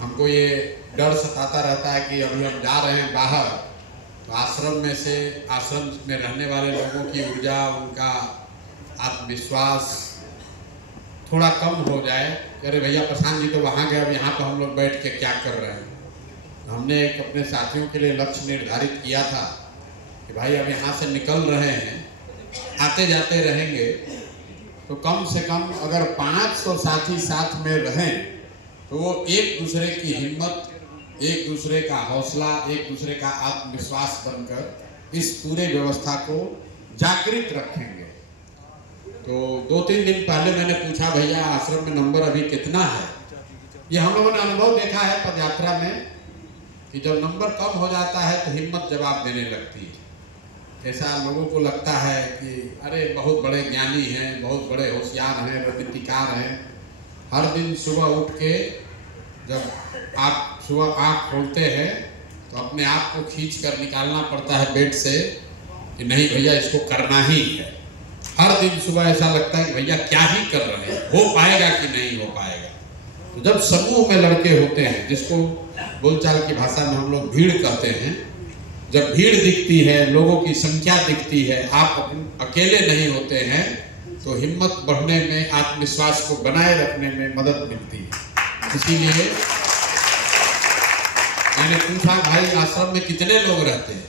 हमको ये डर सताता रहता है कि अभी हम जा रहे हैं बाहर, तो आश्रम में रहने वाले लोगों की ऊर्जा, उनका आत्मविश्वास थोड़ा कम हो जाए। अरे भैया प्रशांत जी तो वहाँ गए, अब यहाँ तो हम लोग बैठ के क्या कर रहे हैं। तो हमने एक अपने साथियों के लिए लक्ष्य निर्धारित किया था कि भाई अब यहाँ से निकल रहे हैं, आते जाते रहेंगे, तो कम से कम अगर 500 साथी साथ में रहें तो वो एक दूसरे की हिम्मत, एक दूसरे का हौसला, एक दूसरे का आत्मविश्वास बनकर इस पूरे व्यवस्था को जागृत रखेंगे। तो 2-3 दिन पहले मैंने पूछा, भैया आश्रम में नंबर अभी कितना है? ये हम लोगों ने अनुभव देखा है पदयात्रा में कि जब नंबर कम हो जाता है तो हिम्मत जवाब देने लगती है। ऐसा लोगों को लगता है कि अरे बहुत बड़े ज्ञानी हैं, बहुत बड़े होशियार हैं, रणनीतिकार हैं। हर दिन सुबह उठ के जब आप सुबह आँख खोलते हैं तो अपने आप को खींच कर निकालना पड़ता है बेड से कि नहीं भैया इसको करना ही है। हर दिन सुबह ऐसा लगता है कि भैया क्या ही कर रहे हैं, हो पाएगा कि नहीं हो पाएगा। तो जब समूह में लड़के होते हैं, जिसको बोलचाल की भाषा में हम लोग भीड़ कहते हैं, जब भीड़ दिखती है, लोगों की संख्या दिखती है, आप अकेले नहीं होते हैं, तो हिम्मत बढ़ने में, आत्मविश्वास को बनाए रखने में मदद मिलती है। इसीलिए मैंने पूछा, भाई आश्रम में कितने लोग रहते हैं?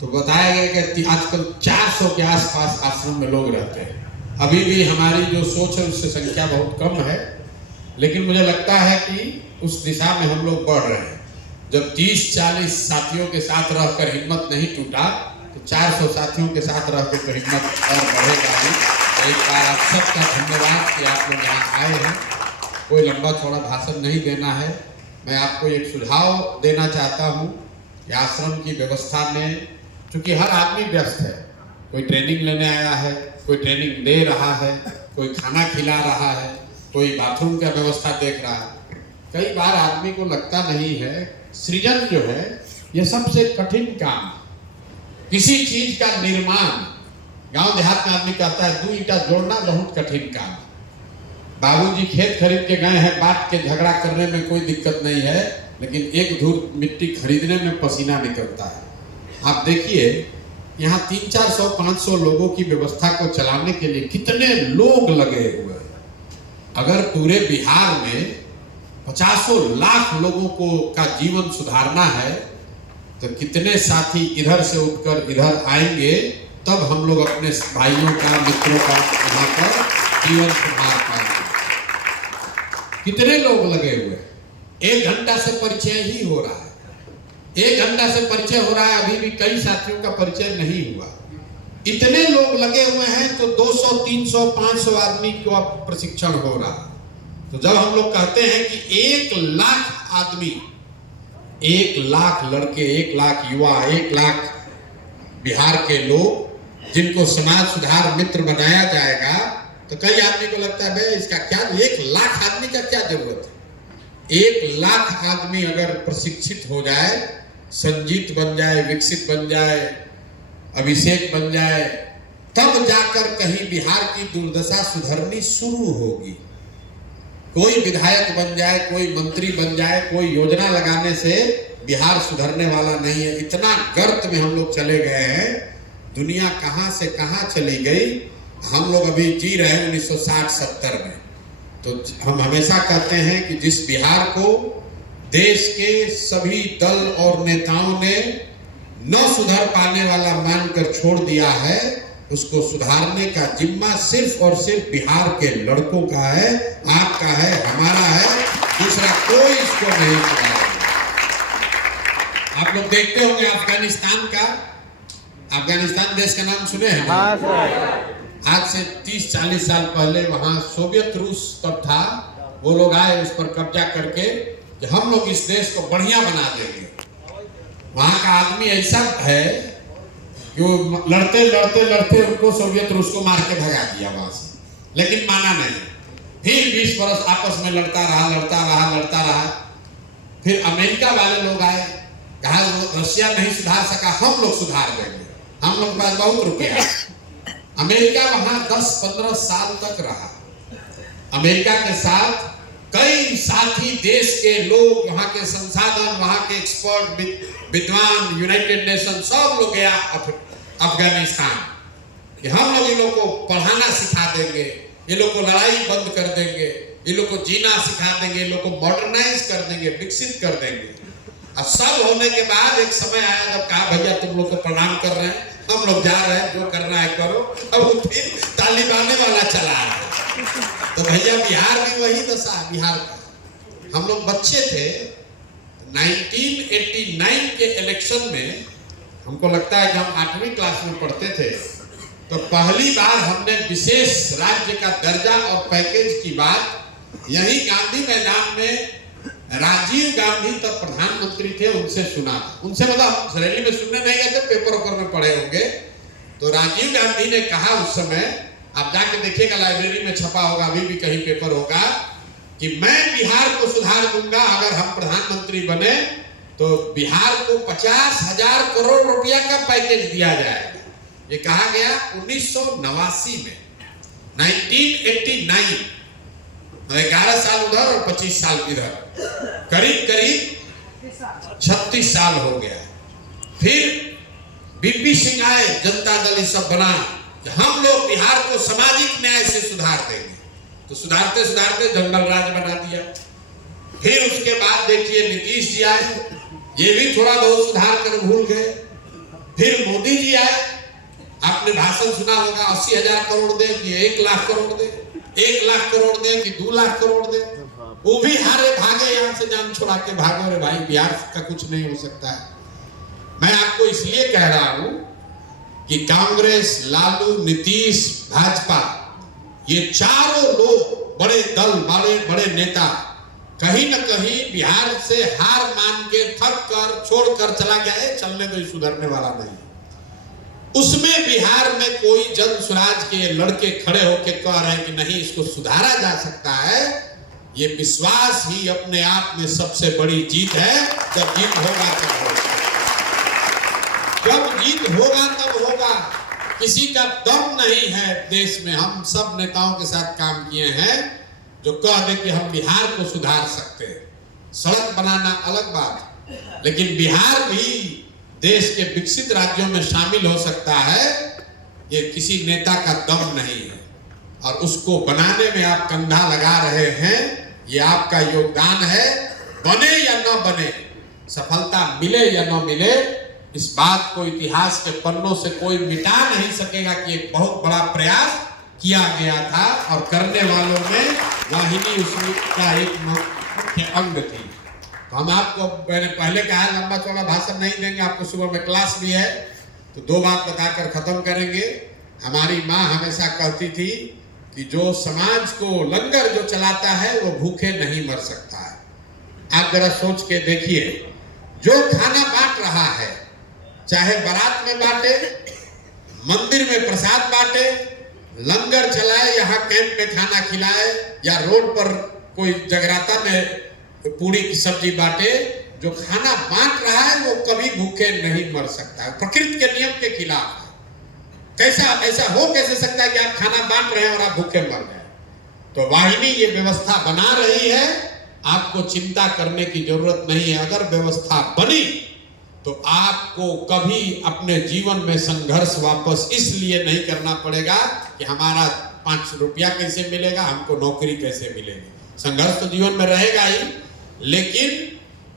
तो बताया गया कि आजकल 400 के आसपास आश्रम में लोग रहते हैं। अभी भी हमारी जो सोच है उससे संख्या बहुत कम है, लेकिन मुझे लगता है कि उस दिशा में हम लोग बढ़ रहे हैं। जब 30-40 साथियों के साथ रहकर हिम्मत नहीं टूटा, तो 400 साथियों के साथ रहकर तो हिम्मत और बढ़ेगा ही। एक बार आप सबका धन्यवाद कि आप लोग यहाँ आए हैं। कोई लंबा चौड़ा भाषण नहीं देना है, मैं आपको एक सुझाव देना चाहता हूँ कि आश्रम की व्यवस्था में, चूँकि हर आदमी व्यस्त है, कोई ट्रेनिंग लेने आया है, कोई ट्रेनिंग दे रहा है, कोई खाना खिला रहा है, कोई बाथरूम का व्यवस्था देख रहा है। कई बार आदमी को लगता नहीं है सृजन जो है यह सबसे कठिन काम। किसी चीज का निर्माण, गांव देहात में आदमी कहता है 2 ईंटा जोड़ना बहुत कठिन काम। बाबूजी खेत खरीद के गए हैं, बांट के झगड़ा करने में कोई दिक्कत नहीं है, लेकिन एक धूर मिट्टी खरीदने में पसीना निकलता है। आप देखिए यहाँ 300-400-500 लोगों की व्यवस्था को चलाने के लिए कितने लोग लगे हुए हैं। अगर पूरे बिहार में 50 लाख लोगों को का जीवन सुधारना है, तो कितने साथी इधर से उठकर इधर आएंगे, तब हम लोग अपने भाइयों का, मित्रों का बनाकर जीवन सुधार पाएंगे। कितने लोग लगे हुए हैं? 1 घंटा से परिचय ही हो रहा है, 1 घंटा से परिचय हो रहा है, अभी भी कई साथियों का परिचय नहीं हुआ। इतने लोग लगे हुए हैं तो 200, 300, 500 आदमी को अब प्रशिक्षण हो रहा है। तो जब हम लोग कहते हैं कि 1 लाख आदमी, 1 लाख लड़के, 1 लाख युवा, 1 लाख बिहार के लोग जिनको समाज सुधार मित्र बनाया जाएगा, तो कई आदमी को लगता है भाई इसका क्या, 1 लाख आदमी का क्या जरूरत है? 1 लाख आदमी अगर प्रशिक्षित हो जाए, संजीत बन जाए, विकसित बन जाए, अभिषेक बन जाए, तब जाकर कहीं बिहार की दुर्दशा सुधरनी शुरू होगी। कोई विधायक बन जाए, कोई मंत्री बन जाए, कोई योजना लगाने से बिहार सुधरने वाला नहीं है। इतना गर्त में हम लोग चले गए हैं, दुनिया कहां से कहां चली गई। हम लोग अभी जी रहे हैं 1960-70 में। तो हम हमेशा कहते हैं कि जिस बिहार को देश के सभी दल और नेताओं ने न सुधर पाने वाला मानकर छोड़ दिया है, उसको सुधारने का जिम्मा सिर्फ और सिर्फ बिहार के लड़कों का है, आपका है, हमारा है, दूसरा कोई इसको नहीं सुधारेगा। आप लोग देखते होंगे अफगानिस्तान देश का नाम सुने हैं? हाँ सर। आज से 30-40 साल पहले वहां सोवियत रूस तब था, वो लोग आए उस पर कब्जा करके कि हम लोग इस देश को बढ़िया बना देंगे। वहां का आदमी ऐसा है कि वो लड़ते उनको सोवियत रूस को मार के भगा दिया वहां से, लेकिन माना नहीं। फिर 20 वर्ष आपस में लड़ता रहा। फिर अमेरिका वाले लोग आए, कहा रशिया नहीं सुधार सका, हम लोग सुधार देंगे, हम लोग पास बहुत रुपया। अमेरिका वहां 10-15 साल तक रहा। अमेरिका के साथ कई साथी देश के लोग, वहां के संसाधन, वहां के एक्सपर्ट, विद्वान, यूनाइटेड नेशन सब लोग गया अफगानिस्तान कि हम लोग इन लोग को पढ़ाना सिखा देंगे, ये लोग को लड़ाई बंद कर देंगे, ये लोग को जीना सिखा देंगे, ये लोग को मॉडर्नाइज कर देंगे, विकसित कर देंगे। अब सब होने के बाद एक समय आया जब कहा भैया तुम लोग को प्रणाम कर रहे हैं, हम लोग जा रहे हैं, जो करना है करो। अब वो फिर तालिबाने वाला चला है। तो भैया बिहार में वही दशा है बिहार का। हम लोग बच्चे थे 1989 के इलेक्शन में, हमको लगता है कि हम 8वीं क्लास में पढ़ते थे, तो पहली बार हमने विशेष राज्य का दर्जा और पैकेज की बात यही गांधी मैदान में राजीव गांधी तब प्रधानमंत्री थे उनसे सुना। उनसे मतलब रैली में सुनने नहीं गए थे, पेपर ओपर में पढ़े होंगे। तो राजीव गांधी ने कहा उस समय, आप जाके देखिएगा लाइब्रेरी में छपा होगा, अभी भी कहीं पेपर होगा, कि मैं बिहार को सुधार दूंगा अगर हम प्रधानमंत्री बने तो बिहार को 50,000 करोड़ रुपया का पैकेज दिया जाएगा। ये कहा गया 1989 में, 1989, 11 साल उधर और 25 साल इधर, करीब करीब 36 साल हो गया। फिर बीपी सिंह आए, जनता दल ये सब बना, हम लोग बिहार को सामाजिक न्याय से सुधार देंगे। तो सुधारते सुधारते जंगल राज बना दिया। फिर उसके बाद देखिए नीतीश जी आए, ये भी थोड़ा बहुत सुधार कर भूल गए। फिर मोदी जी आए, आपने भाषण सुना होगा, 80,000 करोड़ दे कि 1 लाख करोड़ दे, 1 लाख करोड़ दे कि 2 लाख करोड़ दे। वो भी हारे, भागे, यहाँ से जान छुड़ा के भागे। अरे भाई बिहार का कुछ नहीं हो सकता है। मैं आपको इसलिए कह रहा हूं कि कांग्रेस, लालू, नीतीश, भाजपा, ये चारों लोग बड़े दल, बड़े नेता कहीं न कहीं बिहार से हार मान के, थक कर, छोड़कर चला गया, चलने तो सुधरने वाला नहीं। उसमें बिहार में कोई जन स्वराज के लड़के खड़े होकर कह रहे हैं कि नहीं इसको सुधारा जा सकता है। ये विश्वास ही अपने आप में सबसे बड़ी जीत है। जब जीत होगा तब होगा, जब जीत होगा तब होगा। किसी का दम नहीं है देश में। हम सब नेताओं के साथ काम किए हैं जो कह दे कि हम बिहार को सुधार सकते हैं। सड़क बनाना अलग बात, लेकिन बिहार भी देश के विकसित राज्यों में शामिल हो सकता है। ये किसी नेता का दम नहीं है, और उसको बनाने में आप कंधा लगा रहे हैं, ये आपका योगदान है। बने या न बने, सफलता मिले या न मिले, इस बात को इतिहास के पन्नों से कोई मिटा नहीं सकेगा कि एक बहुत बड़ा प्रयास किया गया था, और करने वालों में वाहिनी उसका एक मुख्य अंग थी। तो हम आपको, मैंने पहले कहा लंबा चौड़ा भाषण नहीं देंगे, आपको सुबह में क्लास भी है, तो 2 बात बताकर खत्म करेंगे। हमारी माँ हमेशा कहती थी कि जो समाज को लंगर जो चलाता है वो भूखे नहीं मर सकता है। आप जरा सोच के देखिए, जो खाना बांट रहा है, चाहे बारात में बांटे, मंदिर में प्रसाद बांटे, लंगर चलाए, यहाँ कैंप में खाना खिलाए, या रोड पर कोई जगराता में पूरी की सब्जी बांटे, जो खाना बांट रहा है वो कभी भूखे नहीं मर सकता है। प्रकृति के नियम के खिलाफ है। ऐसा हो कैसे सकता है कि आप खाना बांट रहे हैं और आप भूखे मर गए? तो वाहिनी ये व्यवस्था बना रही है, आपको चिंता करने की जरूरत नहीं है। अगर व्यवस्था बनी तो आपको कभी अपने जीवन में संघर्ष वापस इसलिए नहीं करना पड़ेगा कि हमारा 5 रुपया कैसे मिलेगा, हमको नौकरी कैसे मिलेगी। संघर्ष तो जीवन में रहेगा ही, लेकिन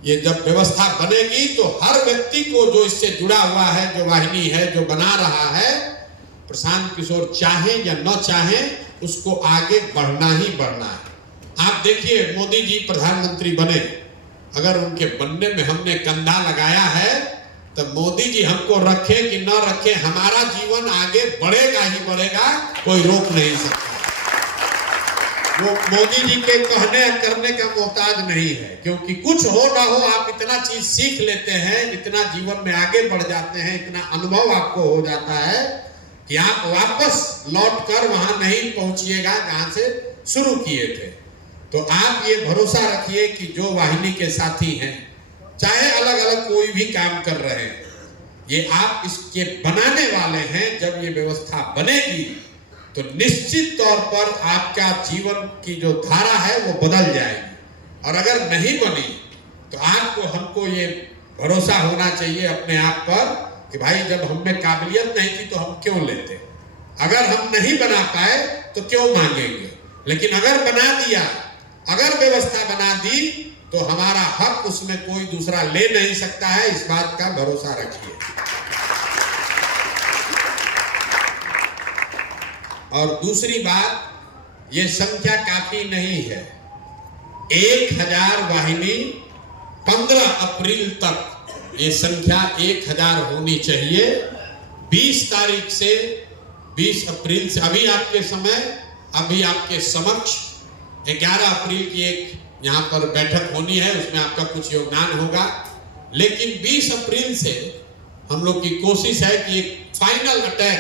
ये जब व्यवस्था बनेगी तो हर व्यक्ति को जो इससे जुड़ा हुआ है, जो वाहिनी है, जो बना रहा है, प्रशांत किशोर चाहे या न चाहे, उसको आगे बढ़ना ही बढ़ना है। आप देखिए मोदी जी प्रधानमंत्री बने, अगर उनके बनने में हमने कंधा लगाया है तो मोदी जी हमको रखे कि न रखे, हमारा जीवन आगे बढ़ेगा ही बढ़ेगा, कोई रोक नहीं सकता। वो मोदी जी के कहने करने का मोहताज नहीं है, क्योंकि कुछ हो ना हो आप इतना चीज सीख लेते हैं, इतना जीवन में आगे बढ़ जाते हैं, इतना अनुभव आपको हो जाता है कि आप वापस लौट कर वहां नहीं पहुंचिएगा जहां से शुरू किए थे। तो आप ये भरोसा रखिए कि जो वाहिनी के साथी हैं, चाहे अलग अलग कोई भी काम कर रहे हैं, ये आप इसके बनाने वाले हैं। जब ये व्यवस्था बनेगी तो निश्चित तौर पर आपका जीवन की जो धारा है वो बदल जाएगी। और अगर नहीं बनी तो आपको हमको ये भरोसा होना चाहिए अपने आप पर कि भाई जब हमें काबिलियत नहीं थी तो हम क्यों लेते। अगर हम नहीं बना पाए तो क्यों मांगेंगे, लेकिन अगर बना दिया, अगर व्यवस्था बना दी तो हमारा हक उसमें कोई दूसरा ले नहीं सकता है, इस बात का भरोसा रखिए। और दूसरी बात, ये संख्या काफी नहीं है। 1000 वाहिनी 15 अप्रैल तक ये संख्या 1000 होनी चाहिए। 20 तारीख से 20 अप्रैल से अभी आपके समक्ष 11 अप्रैल की एक यहाँ पर बैठक होनी है, उसमें आपका कुछ योगदान होगा। लेकिन 20 अप्रैल से हम लोग की कोशिश है कि एक फाइनल अटैक,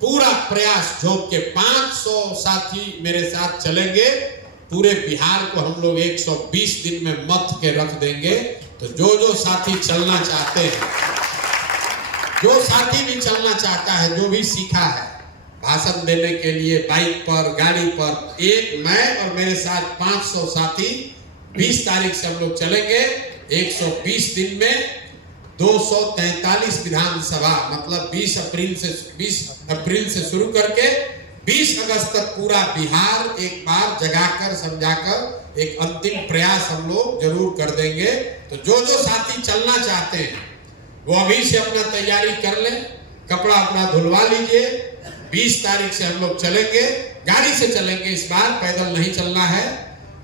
पूरा प्रयास झोंक के 500 साथी मेरे साथ चलेंगे। पूरे बिहार को हम लोग 120 दिन में मत के रख देंगे। तो जो साथी चलना चाहते हैं, जो साथी भी चलना चाहता है, जो भी सीखा है भाषण देने के लिए बाइक पर, गाड़ी पर, एक मैं और मेरे साथ 500 साथी 20 तारीख से हम लोग चलेंगे। 120 दिन में 243 विधानसभा, मतलब 20 अप्रैल से शुरू करके 20 अगस्त तक पूरा बिहार एक बार जगाकर समझाकर एक अंतिम प्रयास हम लोग जरूर कर देंगे। तो जो साथी चलना चाहते हैं वो अभी से अपना तैयारी कर लें, कपड़ा अपना धुलवा लीजिए। 20 तारीख से हम लोग चलेंगे, गाड़ी से चलेंगे, इस बार पैदल नहीं चलना है।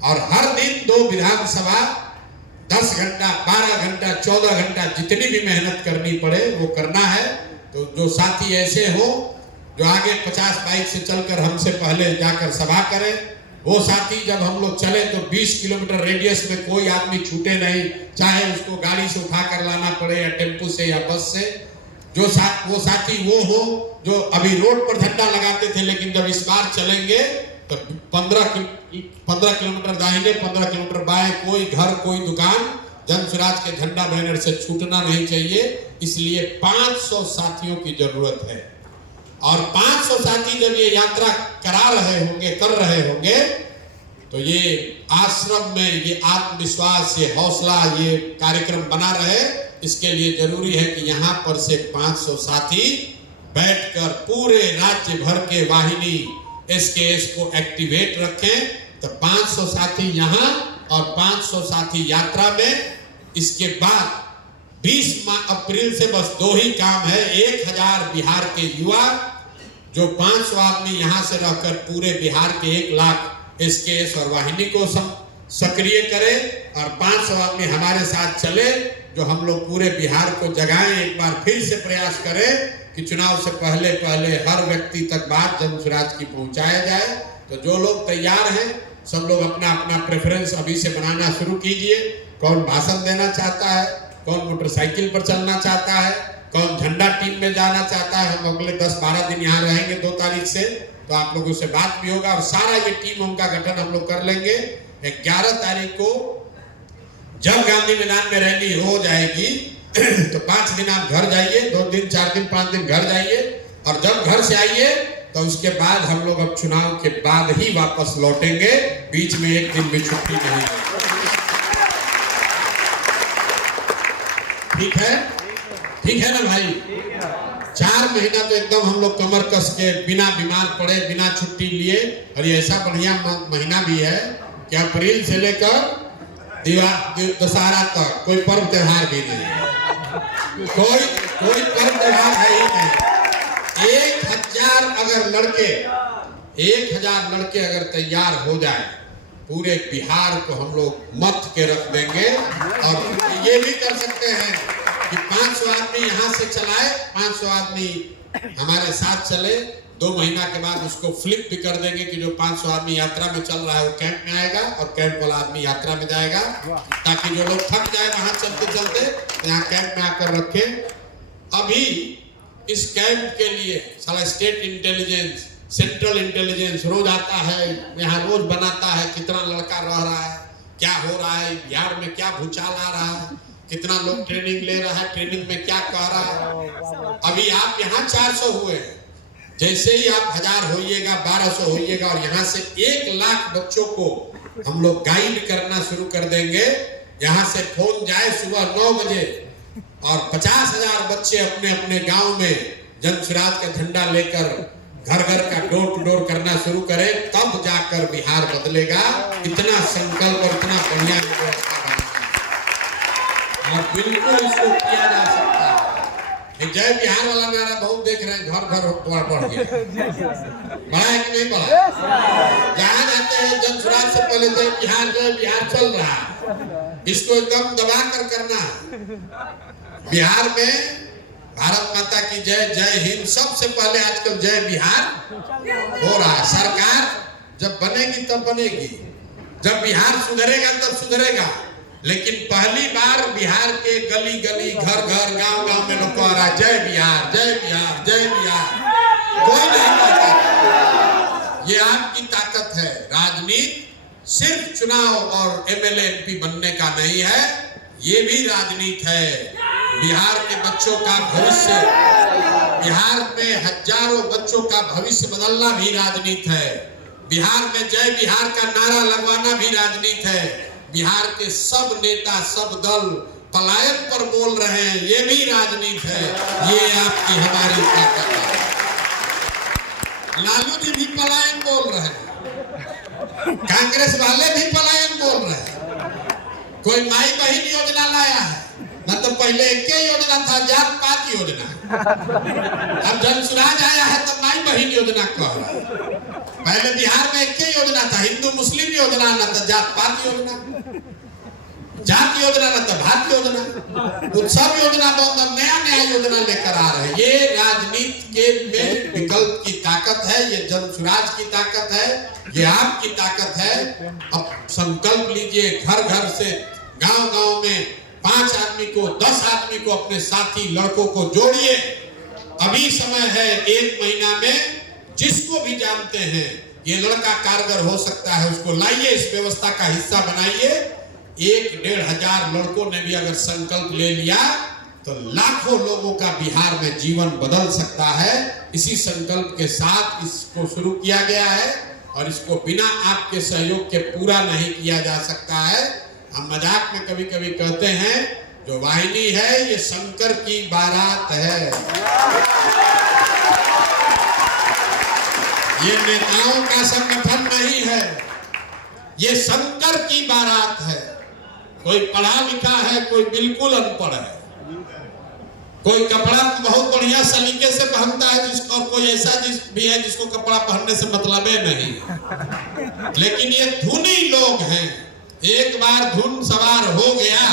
और हर दिन 2 विधानसभा, 10 घंटा, 12 घंटा, 14 घंटा, जितनी भी मेहनत करनी पड़े वो करना है। तो जो साथी ऐसे हो जो आगे 50 बाइक से चलकर हमसे पहले जाकर सभा करें, वो साथी जब हम लोग चले तो 20 किलोमीटर रेडियस में कोई आदमी छूटे नहीं, चाहे उसको गाड़ी से उठाकर लाना पड़े या टेम्पू से या बस से। वो साथी वो हो जो अभी रोड पर झंडा लगाते थे, लेकिन जब इस बार चलेंगे तो 15 किलोमीटर दाहिने, 15 किलोमीटर बाएं, कोई घर, कोई दुकान जन स्वराज के झंडा बैनर से छूटना नहीं चाहिए। इसलिए 500 साथियों की जरूरत है। और 500 साथी जब ये यात्रा कर रहे होंगे तो ये आश्रम में ये आत्मविश्वास, ये हौसला, ये कार्यक्रम बना रहे। इसके लिए जरूरी है कि यहाँ पर से 500 साथी बैठकर पूरे राज्य भर के वाहिनी SKS को एक्टिवेट रखें। तो 500 साथी यहाँ और 500 साथी यात्रा में। इसके बाद 20 अप्रैल से बस 2 ही काम है। 1000 बिहार के युवा, जो 500 आदमी यहाँ से रहकर पूरे बिहार के 1 लाख SKS और वाहिनी को सक्रिय करे, और 500 आदमी हमारे साथ चले, जो हम लोग पूरे बिहार को जगाएं। एक बार फिर से प्रयास करें कि चुनाव से पहले हर व्यक्ति तक बात जन स्वराज की पहुंचाया जाए। तो जो लोग तैयार हैं सब लोग अपना अपना प्रेफरेंस अभी से बनाना शुरू कीजिए। कौन भाषण देना चाहता है, कौन मोटरसाइकिल पर चलना चाहता है, कौन झंडा टीम में जाना चाहता है। हम अगले 10-12 दिन यहाँ रहेंगे 2 तारीख से, तो आप लोगों से बात भी होगा और सारा ये टीमों का गठन हम लोग कर लेंगे। 11 तारीख को जब गांधी मैदान में रैली हो जाएगी तो 5 दिन आप घर जाइए, 2 दिन, 4 दिन, 5 दिन घर जाइए, और जब घर से आइए तो उसके बाद हम लोग अब चुनाव के बाद ही वापस लौटेंगे। बीच में 1 दिन भी छुट्टी नहीं है। ठीक है ना भाई? 4 महीना तो एकदम हम लोग कमर कस के, बिना बीमार पड़े, बिना छुट्टी लिए, और ये ऐसा बढ़िया महीना भी है कि अप्रैल से लेकर दशहरा तक कोई पर्व त्योहार भी नहीं है। कोई पर्व त्योहार है ही नहीं। 1000 लड़के अगर तैयार हो जाए, पूरे बिहार को हम लोग मत के रख देंगे। और ये भी कर सकते हैं कि 500 आदमी यहाँ से चलाए, 500 आदमी हमारे साथ चले। 2 महीना के बाद उसको फ्लिप भी कर देंगे कि जो 500 आदमी यात्रा में चल रहा है वो कैंप में आएगा और कैंप वाला आदमी यात्रा में जाएगा, ताकि जो लोग थक जाए वहां चलते चलते यहाँ कैंप में आकर रखें। अभी इस कैंप के लिए सारा स्टेट इंटेलिजेंस, सेंट्रल इंटेलिजेंस रोज आता है यहाँ, रोज बनाता है कितना लड़का रह रहा है, क्या हो रहा है बिहार में, क्या भूचाल आ रहा है, कितना लोग ट्रेनिंग ले रहा है, ट्रेनिंग में क्या कह रहा है। अभी आप यहाँ 400 हुए हैं, जैसे ही आप 1000 होइएगा, 1200 होइएगा और यहाँ से 1 लाख बच्चों को हम लोग गाइड करना शुरू कर देंगे। यहाँ से फोन जाए सुबह 9 बजे और 50,000 बच्चे अपने अपने गांव में जन स्वराज का झंडा लेकर घर घर का डोर टू डोर करना शुरू करें, तब जाकर बिहार बदलेगा। इतना संकल्प और इतना बढ़िया व्यवस्था और बिल्कुल इसको किया जा सकता है। जय बिहार वाला नारा बहुत देख रहे हैं, घर घर बढ़ गया, बड़ा है कि नहीं बड़ा? जहाँ जाते हैं जन स्वराज से पहले जय बिहार चल रहा है, इसको एकदम दबा कर करना है। बिहार में भारत माता की जय, जय हिंद, सबसे पहले आजकल जय बिहार हो रहा है। सरकार जब बनेगी तब बनेगी, जब बिहार सुधरेगा तब सुधरेगा, लेकिन पहली बार बिहार के गली गली, घर घर, गांव गांव में लोग कह रहा है जय बिहार, जय बिहार, जय बिहार। कोई नहीं कहता। ये आपकी ताकत है। राजनीति सिर्फ चुनाव और एमएलए एमपी बनने का नहीं है, ये भी राजनीति है। बिहार के बच्चों का भविष्य, बिहार में हजारों बच्चों का भविष्य बदलना भी राजनीति है। बिहार में जय बिहार का नारा लगवाना भी राजनीति है। बिहार के सब नेता, सब दल पलायन पर बोल रहे हैं, ये भी राजनीति है। ये आपकी हमारी ताकत है। लालू जी भी पलायन बोल रहे हैं, कांग्रेस वाले भी पलायन बोल रहे हैं। कोई माई बहन योजना लाया है, न तो पहले एक योजना था जात पात योजना, अब जन स्वराज आया है तो माई बहन योजना कह रहा है। पहले बिहार में एक योजना था, हिंदू मुस्लिम योजना, न तो जात पात योजना, जात योजना, न तो भात योजना, उत्सव योजना, बहुत नया योजना लेकर आ रहे हैं। ये राजनीति के में विकल्प की ताकत है, ये जन स्वराज की ताकत है, ये आपकी ताकत है। अब संकल्प लीजिए, घर घर से, गांव गांव में 5 आदमी को, 10 आदमी को, अपने साथी लड़कों को जोड़िए। अभी समय है, 1 महीना में जिसको भी जानते हैं ये लड़का कारगर हो सकता है, उसको लाइए, इस व्यवस्था का हिस्सा बनाइए। 1-1.5 हजार लड़कों ने भी अगर संकल्प ले लिया तो लाखों लोगों का बिहार में जीवन बदल सकता है। इसी संकल्प के साथ इसको शुरू किया गया है और इसको बिना आपके सहयोग के पूरा नहीं किया जा सकता है। हम मजाक में कभी कभी कहते हैं, जो वाहिनी है ये शंकर की बारात है, ये नेताओं का संगठन नहीं है, ये शंकर की बारात है। कोई पढ़ा लिखा है, कोई बिल्कुल अनपढ़ है, कोई कपड़ा बहुत बढ़िया सलीके से पहनता है जिसको, और कोई ऐसा भी है जिसको कपड़ा पहनने से मतलब नहीं। लेकिन ये धुनी लोग हैं, एक बार धुन सवार हो गया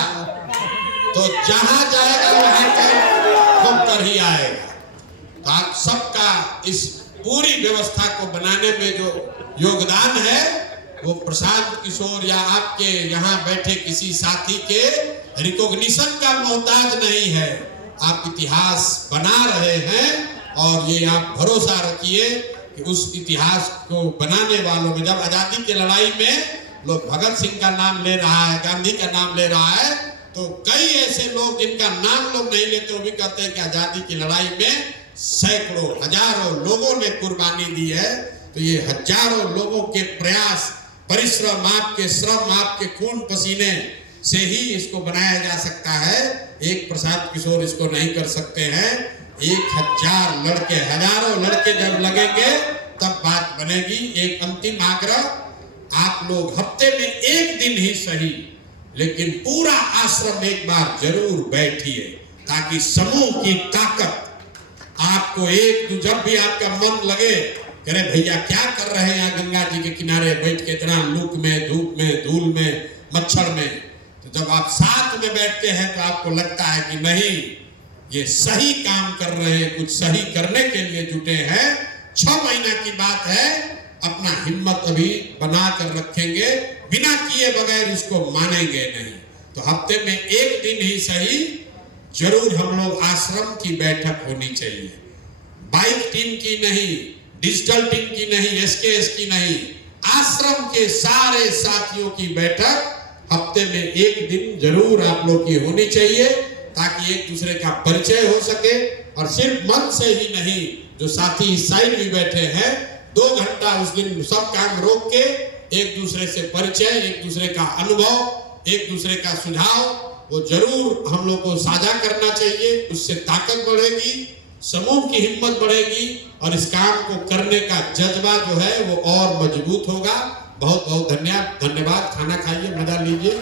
तो जहां जाएगा वहां पर कर ही आएगा। तो आप सबका इस पूरी व्यवस्था को बनाने में जो योगदान है वो प्रशांत किशोर या आपके यहाँ बैठे किसी साथी के रिकॉग्निशन का मोहताज नहीं है। आप इतिहास बना रहे हैं और ये आप भरोसा रखिए कि उस इतिहास को बनाने वालों में, जब आजादी की लड़ाई में लोग भगत सिंह का नाम ले रहा है, गांधी का नाम ले रहा है, तो कई ऐसे लोग जिनका नाम लोग नहीं लेते वो भी कहते हैं कि आजादी की लड़ाई में सैकड़ों, हजारों लोगों ने कुर्बानी दी है। तो ये हजारों लोगों के प्रयास, परिश्रम, आपके श्रम, आपके खून पसीने से ही इसको बनाया जा सकता है। एक प्रशांत किशोर इसको नहीं कर सकते हैं। 1000 लड़के, हजारों लड़के जब लगेंगे तब बात बनेगी। एक अंतिम आग्रह, आप लोग हफ्ते में 1 दिन ही सही, लेकिन पूरा आश्रम एक बार जरूर बैठिए, ताकि समूह की ताकत आपको जब भी आपका मन लगे, अरे भैया क्या कर रहे हैं यहाँ गंगा जी के किनारे बैठ के, इतना लूक में, धूप में, धूल में, मच्छर में, तो जब आप साथ में बैठते हैं तो आपको लगता है कि नहीं, ये सही काम कर रहे हैं, कुछ सही करने के लिए जुटे हैं। 6 महीना की बात है, अपना हिम्मत अभी बना कर रखेंगे, बिना किए बगैर इसको मानेंगे नहीं। तो हफ्ते में 1 दिन ही सही जरूर हम लोग आश्रम की बैठक होनी चाहिए। बाइक टीम की नहीं, डिजिटल टीम की नहीं, एसकेएस की नहीं, आश्रम के सारे साथियों की बैठक हफ्ते में 1 दिन जरूर आप लोग की होनी चाहिए, ताकि एक दूसरे का परिचय हो सके। और सिर्फ मन से ही नहीं, जो साथी इस साइड भी बैठे हैं, 2 घंटा उस दिन सब काम रोक के एक दूसरे से परिचय, एक दूसरे का अनुभव, एक दूसरे का सुझाव वो जरूर हम लोग को साझा करना चाहिए। उससे ताकत बढ़ेगी, समूह की हिम्मत बढ़ेगी और इस काम को करने का जज्बा जो है वो और मजबूत होगा। बहुत बहुत धन्यवाद। खाना खाइए, मजा लीजिए।